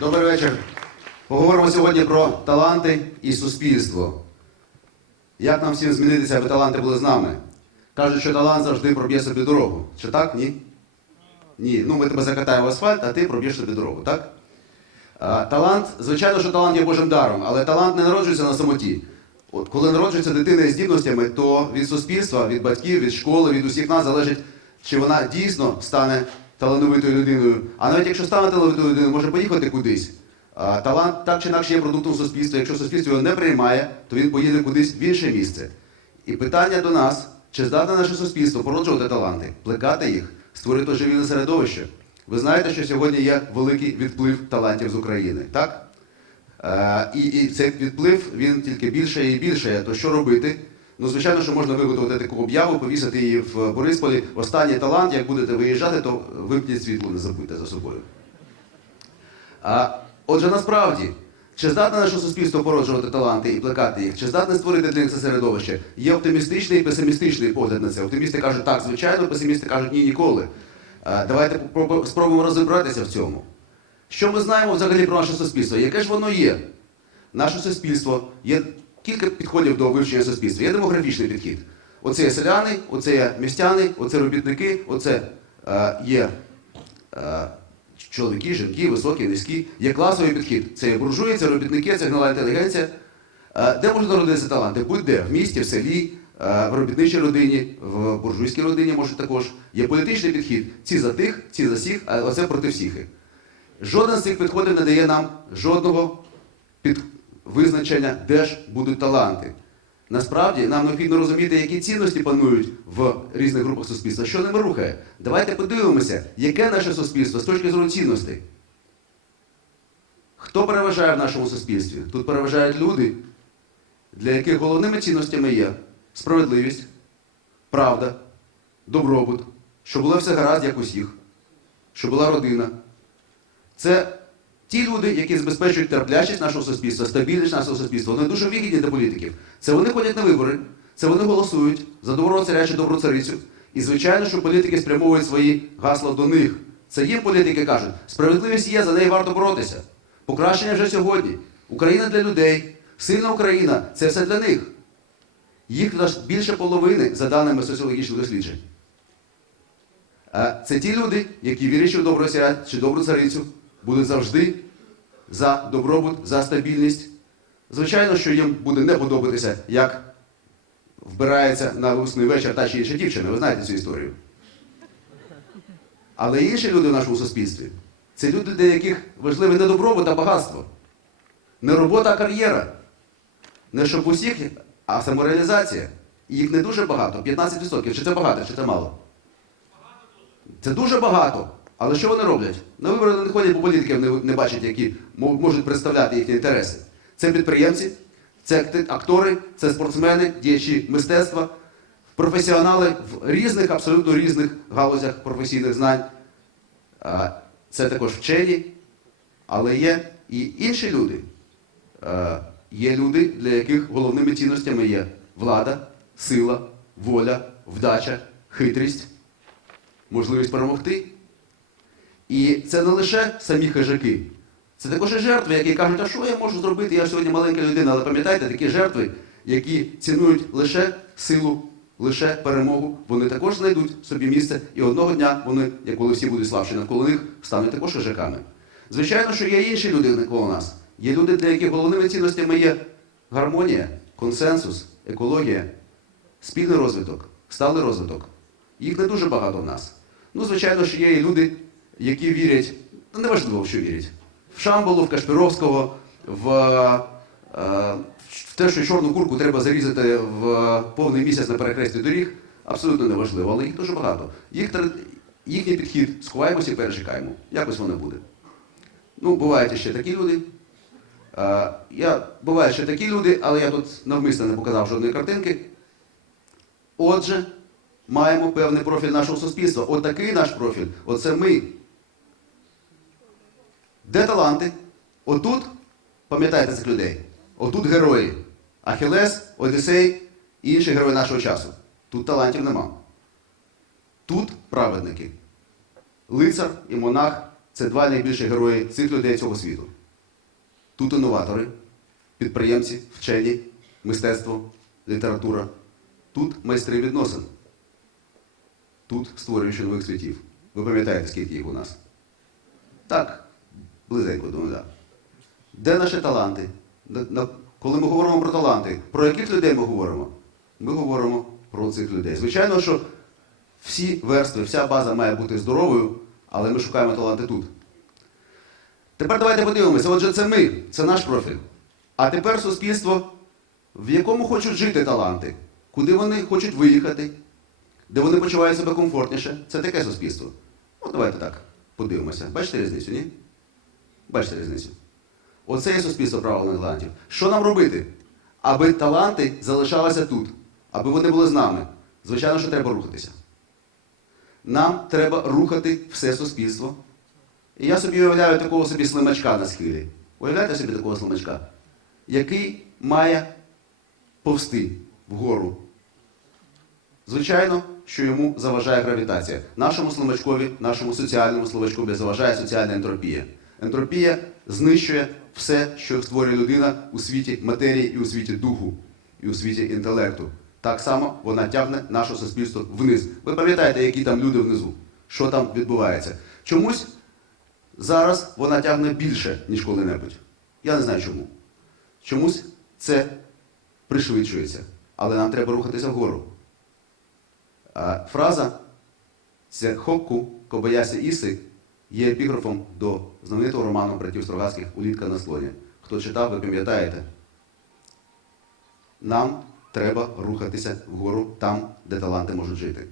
Добрий вечір. Поговоримо сьогодні про таланти і суспільство. Як нам всім змінитися, аби таланти були з нами? Кажуть, що талант завжди проб'є собі дорогу. Чи так? Ні? Ні. Ну, ми тебе закатаємо в асфальт, а ти проб'єш собі дорогу, так? А, талант, звичайно, що талант є Божим даром, але талант не народжується на самоті. От коли народжується дитина із здібностями, то від суспільства, від батьків, від школи, від усіх нас залежить, чи вона дійсно стане талановитою людиною. А навіть якщо стане талановитою людиною, може поїхати кудись. Талант так чи інакше є продуктом суспільства. Якщо суспільство його не приймає, то він поїде кудись в інше місце. І питання до нас, чи здатне наше суспільство породжувати таланти, плекати їх, створити живільне середовище. Ви знаєте, що сьогодні є великий відплив талантів з України, так? Е, і, і цей відплив він тільки більше і більше. То що робити? Ну, звичайно, що можна виготовити таку об'яву, повісити її в Борисполі. Останній талант, як будете виїжджати, то вимкніть світло, не забудьте за собою. А, отже, насправді, чи здатне наше суспільство породжувати таланти і плекати їх, чи здатне створити для них це середовище? Є оптимістичний і песимістичний погляд на це. Оптимісти кажуть, так, звичайно, песимісти кажуть, ні, ніколи. А, давайте спробуємо розібратися в цьому. Що ми знаємо взагалі про наше суспільство? Яке ж воно є? Наше суспільство є кілька підходів до вивчення суспільства. Є демографічний підхід. Оце є селяни, оце є містяни, оце робітники, оце е, є е, чоловіки, жінки, високі, низькі. Є класовий підхід. Це є буржуї, це робітники, це гнила інтелігенція. Е, де можуть народитися таланти? Будь-де, в місті, в селі, е, в робітничій родині, в буржуйській родині може також. Є політичний підхід. Ці за тих, ці за всіх, а оце проти всіх. Жоден з цих підходів не дає нам жодного під визначення, де ж будуть таланти. Насправді нам необхідно розуміти, які цінності панують в різних групах суспільства, що ними рухає. Давайте подивимося, яке наше суспільство з точки зору цінностей. Хто переважає в нашому суспільстві? Тут переважають люди, для яких головними цінностями є справедливість, правда, добробут, щоб було все гаразд, як усіх, щоб була родина. Це ті люди, які забезпечують терплячість нашого суспільства, стабільність нашого суспільства. Вони дуже вигідні для політиків. Це вони ходять на вибори, це вони голосують за доброго царя чи добру царицю. І звичайно, що політики спрямовують свої гасла до них. Це їм політики кажуть, справедливість є, за неї варто боротися. Покращення вже сьогодні. Україна для людей, сильна Україна це все для них. Їх більше половини, за даними соціологічних досліджень. Е, Це ті люди, які вірять, що доброго царя чи добру царицю будуть завжди за добробут, за стабільність. Звичайно, що їм буде не подобатися, як вбирається на випускний вечір та чи інша дівчина. Ви знаєте цю історію. Але інші люди в нашому суспільстві це люди, для яких важливе не добробут, а багатство. Не робота, а кар'єра. Не щоб усіх, а самореалізація. І їх не дуже багато, 15%. Чи це багато, чи це мало? Це дуже багато. Але що вони роблять? На вибори не ходять, бо політиків не, бачать, які можуть представляти їхні інтереси. Це підприємці, це актори, це спортсмени, діячі мистецтва, професіонали в різних, абсолютно різних галузях професійних знань. Це також вчені, але є і інші люди. Є люди, для яких головними цінностями є влада, сила, воля, вдача, хитрість, можливість перемогти. І це не лише самі хижаки, це також і жертви, які кажуть, а що я можу зробити? Я ж сьогодні маленька людина, але пам'ятайте, такі жертви, які цінують лише силу, лише перемогу, вони також знайдуть собі місце, і одного дня вони, як коли всі будуть слабші навколо них, стануть також хижаками. Звичайно, що є інші люди навколо нас. Є люди, для яких головними цінностями є гармонія, консенсус, екологія, спільний розвиток, сталий розвиток. Їх не дуже багато в нас. Ну, звичайно, що є і люди, які вірять, ну неважливо, що вірять. В Шамбалу, в Кашпіровського, в, е, в те, що чорну курку треба зарізати в повний місяць на перехресті доріг, абсолютно неважливо, але їх дуже багато. Їх, їхній підхід сховаємося і перечекаємо. Якось воно буде. Ну, бувають ще такі люди. Е, я, бувають ще такі люди, але я тут навмисно не показав жодної картинки. Отже, маємо певний профіль нашого суспільства. От такий наш профіль. Оце ми. Де таланти? Отут, пам'ятаєте цих людей? Отут герої. Ахілес, Одіссей і інші герої нашого часу. Тут талантів нема. Тут праведники. Лицар і монах це два найбільші герої цих людей цього світу. Тут інноватори, підприємці, вчені, мистецтво, література. Тут майстри відносин. Тут створюючи нових світів. Ви пам'ятаєте, скільки їх у нас? Так, близенько, думаю, так. Де наші таланти? Коли ми говоримо про таланти, про яких людей ми говоримо? Ми говоримо про цих людей. Звичайно, що всі верстви, вся база має бути здоровою, але ми шукаємо таланти тут. Тепер давайте подивимося. Отже, це ми, це наш профіль. А тепер суспільство, в якому хочуть жити таланти, куди вони хочуть виїхати, де вони почувають себе комфортніше. Це таке суспільство. Ну, давайте так подивимося. Бачите різницю, ні? Бачите різницю? Оце є суспільство правильних талантів. Що нам робити? Аби таланти залишалися тут, аби вони були з нами. Звичайно, що треба рухатися. Нам треба рухати все суспільство. І я собі уявляю такого собі слимачка на схилі. Уявляєте собі такого слимачка, який має повсти вгору. Звичайно, що йому заважає гравітація. Нашому слимачкові, нашому соціальному слимачкові заважає соціальна ентропія. Ентропія знищує все, що створює людина у світі матерії і у світі духу, і у світі інтелекту. Так само вона тягне наше суспільство вниз. Ви пам'ятаєте, які там люди внизу, що там відбувається. Чомусь зараз вона тягне більше, ніж коли-небудь. Я не знаю чому. Чомусь це пришвидшується. Але нам треба рухатися вгору. А фраза це хокку Кобаясі Іси є епіграфом до знаменитого роману братів Строгацьких Улітка на склоні. Хто читав, ви пам'ятаєте. Нам треба рухатися вгору там, де таланти можуть жити.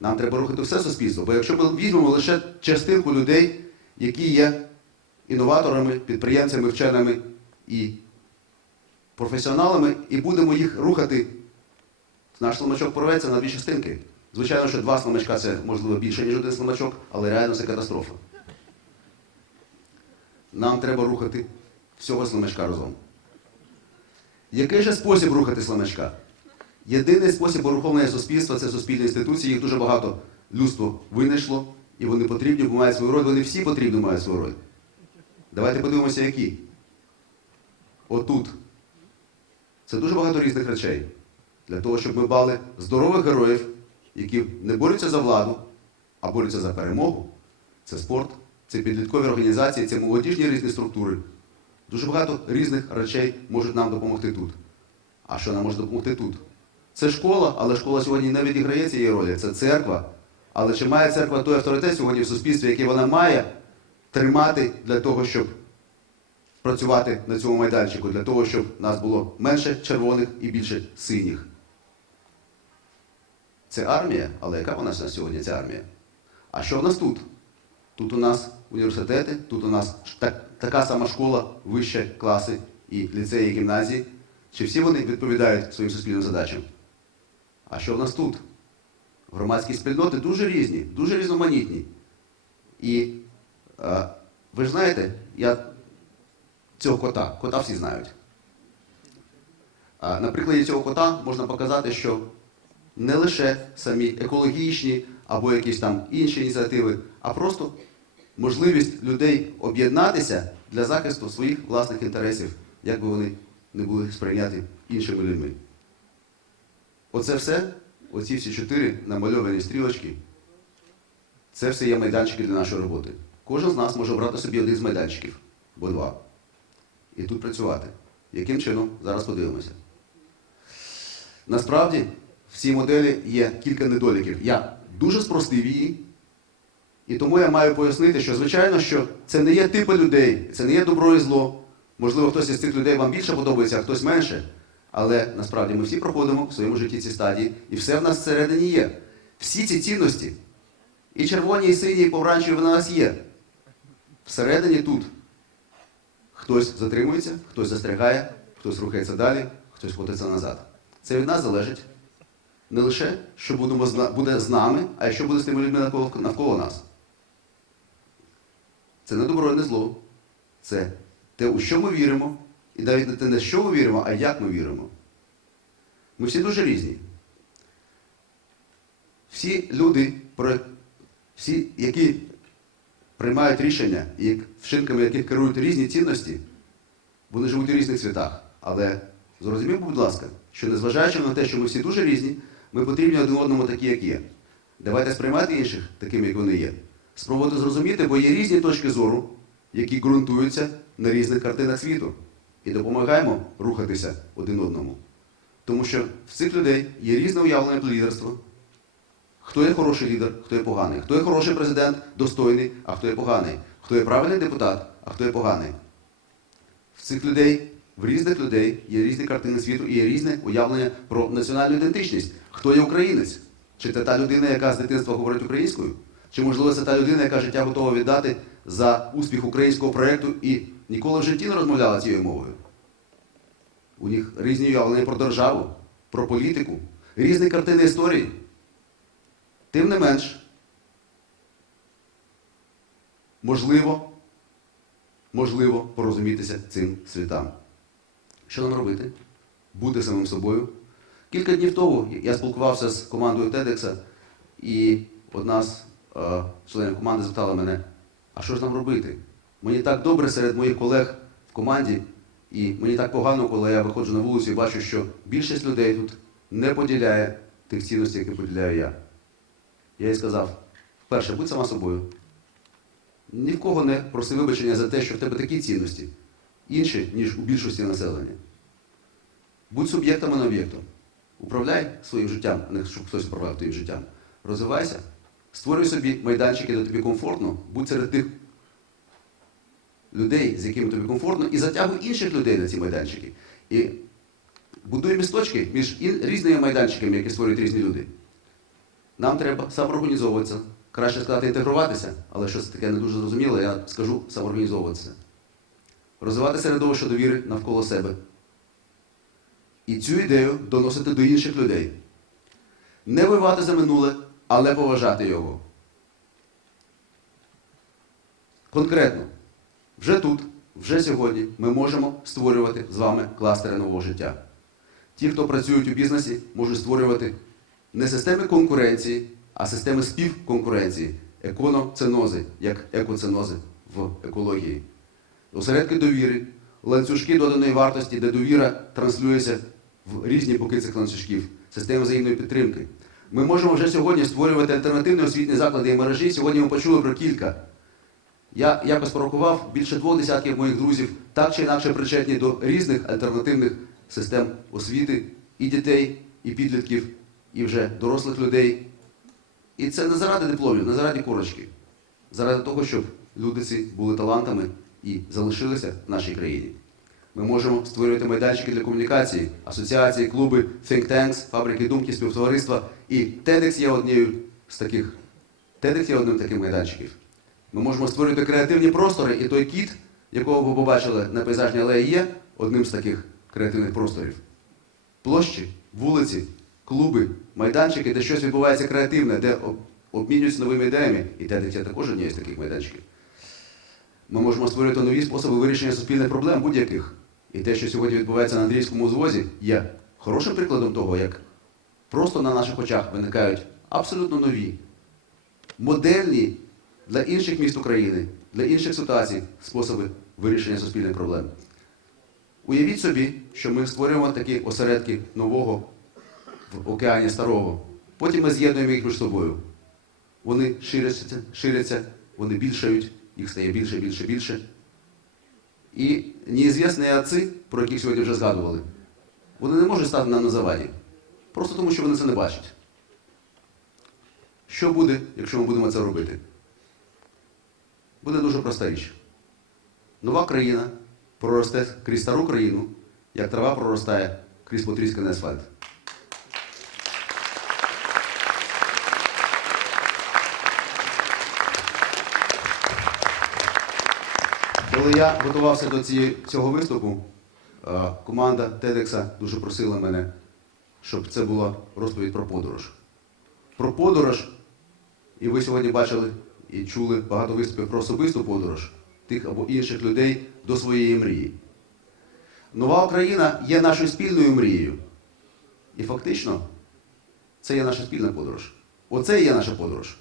Нам треба рухати все суспільство, бо якщо ми візьмемо лише частинку людей, які є інноваторами, підприємцями, вченими і професіоналами, і будемо їх рухати, наш слимачок порветься на дві частинки. Звичайно, що два слимачка це можливо більше, ніж один слимачок, але реально це катастрофа. Нам треба рухати всього слимачка разом. Який же спосіб рухати слимачка? Єдиний спосіб уруховлення суспільства це суспільні інституції, їх дуже багато людство винайшло, і вони потрібні, бо мають свою роль, вони всі потрібні мають свою роль. Давайте подивимося, які. Отут. Це дуже багато різних речей. Для того, щоб ми бали здорових героїв, які не борються за владу, а борються за перемогу. Це спорт, це підліткові організації, це молодіжні різні структури. Дуже багато різних речей можуть нам допомогти тут. А що нам може допомогти тут? Це школа, але школа сьогодні не відіграє цієї ролі. Це церква. Але чи має церква той авторитет сьогодні в суспільстві, який вона має тримати для того, щоб працювати на цьому майданчику, для того, щоб нас було менше червоних і більше синіх? Це армія, але яка вона на сьогодні, ця армія? А що в нас тут? Тут у нас університети, тут у нас так, така сама школа, вищі класи і ліцеї, і гімназії. Чи всі вони відповідають своїм суспільним задачам? А що в нас тут? Громадські спільноти дуже різні, дуже різноманітні. І е, ви ж знаєте, я цього кота, кота всі знають. А, на прикладі цього кота можна показати, що не лише самі екологічні або якісь там інші ініціативи, а просто можливість людей об'єднатися для захисту своїх власних інтересів, як би вони не були сприйняті іншими людьми. Оце все, оці всі чотири намальовані стрілочки, це все є майданчики для нашої роботи. Кожен з нас може обрати собі один з майданчиків, або два. І тут працювати. Яким чином? Зараз подивимося. Насправді, в цій моделі є кілька недоліків. Я дуже спростив її, і тому я маю пояснити, що, звичайно, що це не є типи людей, це не є добро і зло. Можливо, хтось із цих людей вам більше подобається, а хтось менше. Але насправді ми всі проходимо в своєму житті ці стадії, і все в нас всередині є. Всі ці цінності, і червоні, і сині, і помаранчеві, вони у нас є. Всередині тут. Хтось затримується, хтось застрягає, хтось рухається далі, хтось котиться назад. Це від нас залежить не лише, що будемо буде з нами, а й що буде з тими людьми навколо, навколо нас. Це не добро і не зло. Це те, у що ми віримо, і навіть не те, не що ми віримо, а як ми віримо. Ми всі дуже різні. Всі люди, всі, які приймають рішення, і вчинками яких керують різні цінності, вони живуть у різних світах. Але зрозумійте, будь ласка, що незважаючи на те, що ми всі дуже різні, ми потрібні один одному такі, як є. Давайте сприймати інших такими, як вони є. Спробувати зрозуміти, бо є різні точки зору, які ґрунтуються на різних картинах світу. І допомагаємо рухатися один одному. Тому що в цих людей є різне уявлення про лідерство. Хто є хороший лідер, хто є поганий, хто є хороший президент, достойний, а хто є поганий, хто є правильний депутат, а хто є поганий. В цих людей, в різних людей є різні картини світу і є різне уявлення про національну ідентичність. Хто є українець? Чи це та людина, яка з дитинства говорить українською? Чи можливо це та людина, яка життя готова віддати за успіх українського проєкту і ніколи в житті не розмовляла цією мовою? У них різні уявлення про державу, про політику, різні картини історії. Тим не менш, можливо, можливо порозумітися цим світам. Що нам робити? Бути самим собою. Кілька днів тому я спілкувався з командою TEDx, і одна з членів команди запитала мене, а що ж нам робити? Мені так добре серед моїх колег в команді, і мені так погано, коли я виходжу на вулицю і бачу, що більшість людей тут не поділяє тих цінностей, які поділяю я. Я їй сказав: перше, будь сама собою. Ні в кого не проси вибачення за те, що в тебе такі цінності, інші, ніж у більшості населення. Будь суб'єктом, а не об'єктом. Управляй своїм життям, а не щоб хтось управляв твоїм життям. Розвивайся, створюй собі майданчики, де тобі комфортно, будь серед тих людей, з якими тобі комфортно, і затягуй інших людей на ці майданчики. І будуй місточки між різними майданчиками, які створюють різні люди. Нам треба самоорганізовуватися. Краще сказати інтегруватися, але що це таке не дуже зрозуміло, я скажу самоорганізовуватися. Розвивати середовище довіри навколо себе. І цю ідею доносити до інших людей. Не воювати за минуле, але поважати його. Конкретно, вже тут, вже сьогодні ми можемо створювати з вами кластери нового життя. Ті, хто працюють у бізнесі, можуть створювати не системи конкуренції, а системи співконкуренції, еконоценози, як екоценози в екології. Осередки довіри, ланцюжки доданої вартості, де довіра транслюється в різні боки цих ланцюжків, системи взаємної підтримки. Ми можемо вже сьогодні створювати альтернативні освітні заклади і мережі. Сьогодні ми почули про кілька. Я якось порахував більше двох десятків моїх друзів, так чи інакше причетні до різних альтернативних систем освіти і дітей, і підлітків, і вже дорослих людей. І це не заради дипломів, не заради корочки, заради того, щоб люди ці були талантами і залишилися в нашій країні. Ми можемо створювати майданчики для комунікації, асоціації, клуби, think tanks, фабрики думки, співтовариства. І TEDx є однією з таких. TEDx є одним з таких майданчиків. Ми можемо створювати креативні простори, і той кіт, якого ви побачили на пейзажній алеї, є одним з таких креативних просторів. Площі, вулиці, клуби, майданчики, де щось відбувається креативне, де обмінюються новими ідеями. І TEDx є також однією з таких майданчиків. Ми можемо створювати нові способи вирішення суспільних проблем будь-яких. І те, що сьогодні відбувається на Андрійському звозі, є хорошим прикладом того, як просто на наших очах виникають абсолютно нові, модельні для інших міст України, для інших ситуацій способи вирішення суспільних проблем. Уявіть собі, що ми створюємо такі осередки нового в океані старого. Потім ми з'єднуємо їх між собою. Вони ширяться, ширяться, вони більшають, їх стає більше, більше, більше. І неізвісні отці, про яких сьогодні вже згадували, вони не можуть стати нам на заваді. Просто тому, що вони це не бачать. Що буде, якщо ми будемо це робити? Буде дуже проста річ. Нова країна проросте крізь стару країну, як трава проростає крізь потрісканий асфальт. Коли я готувався до цього виступу, команда TEDx дуже просила мене, щоб це була розповідь про подорож. Про подорож, і ви сьогодні бачили і чули багато виступів про особисту подорож тих або інших людей до своєї мрії. Нова Україна є нашою спільною мрією. І фактично це є наша спільна подорож. Оце і є наша подорож.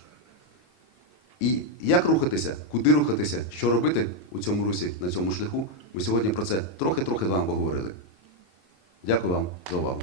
І як рухатися, куди рухатися, що робити у цьому русі, на цьому шляху, ми сьогодні про це трохи-трохи з вами поговорили. Дякую вам за увагу.